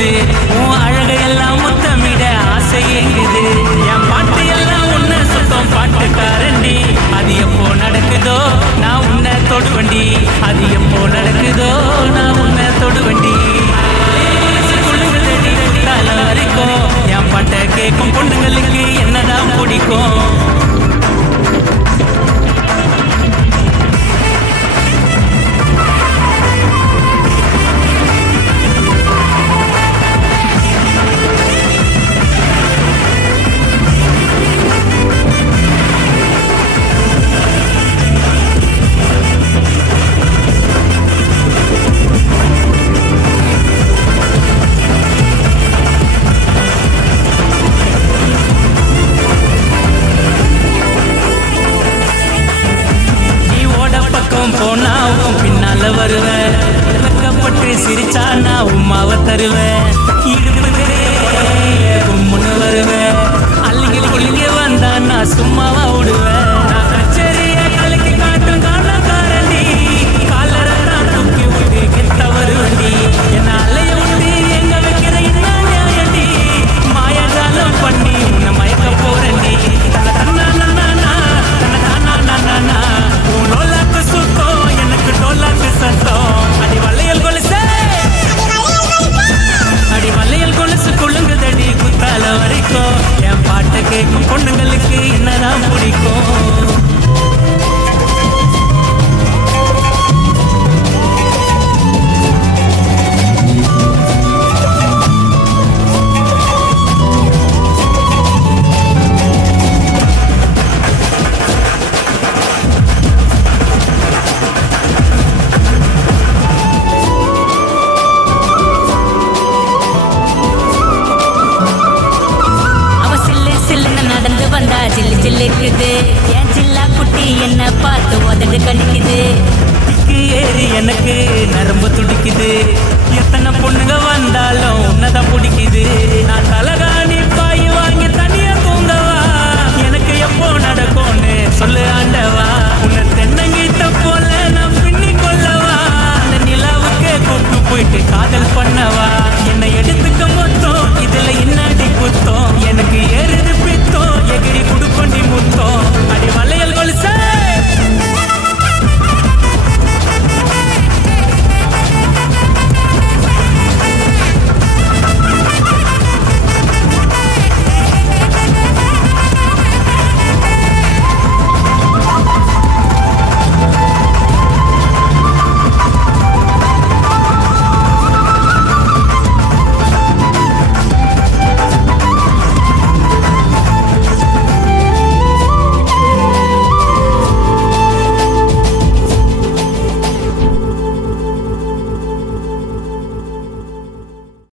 துடிக்குது உன் அழகையெல்லாம் முத்தமிட ஆசை எங்குது என் பாட்டு எல்லாம் உன்னை சுத்தம் பாட்டுக்காரண்டி அது எப்போ நடக்குதோ நான் உன்னை தொடுவண்டி அது எப்போ நடக்குதோ நான் உன்னை தொடுவண்டி வரைக்கும் என் பாட்டை கேட்கும் பொண்ணுங்களுக்கு என்னதான் பிடிக்கும் போனாவும் பின்னால வருவேன் இறக்கப்பட்டு சிரிச்சா நான் உமாவை தருவேன் கும்முன்னு வருவேன் அள்ளிங்க வந்தா நான் சும்மாவா விடுவேன் நான் கச்சேரிய கலக்கி காட்டும் காரணக்காரண்டி காலரெல்லாம் தூக்கி விட்டு கெட்ட வருவண்டி என்ன அலைய விட்டு எங்க வைக்கிற என்ன நியாயண்டி மாயஜாலம் பண்ணி உன்னை மயக்க போறண்டி என் பாட்டை கேட்கும் பொண்ணுங்களுக்கு என்னதான் பிடிக்கும் ஜில்லுக்குது என் ஜில்லா குட்டி என்ன பார்த்து உதடு கணிக்குது திக்கு ஏறி எனக்கு நரம்பு துடிக்குது எத்தனை பொண்ணுங்க வந்தாலும் உன்னதான் பிடிக்குது நான் தலகாணி